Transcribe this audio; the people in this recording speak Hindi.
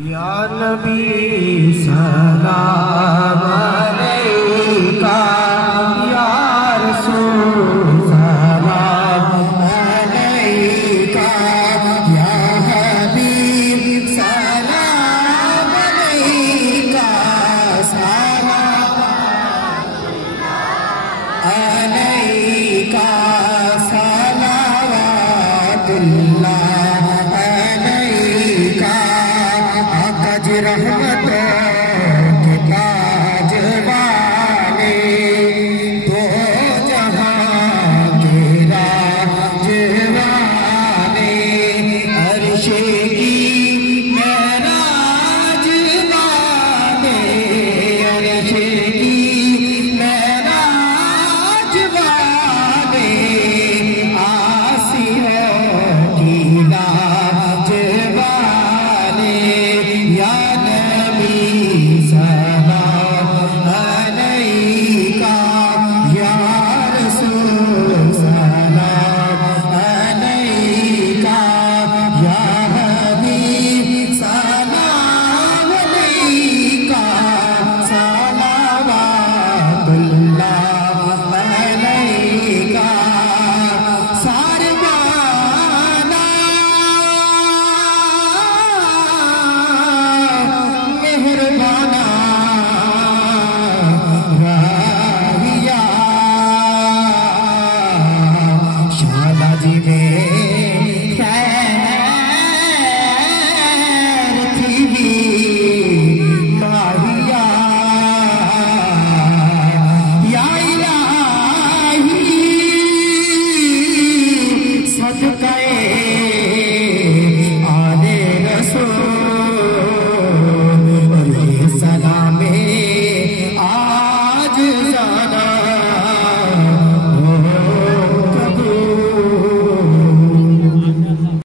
या नबी सलाम अलैका, या रसूल सलाम अलैका, या हबीब सलाम अलैका, सलाम अलैका, सलावतुल्लाह रहमत के ताज वाले, दो जहां के राज वाले, अर्शे की महराज वाले, अर्शे की महराज वाले, आसियों की लाज वाले, या सलामे आज जाना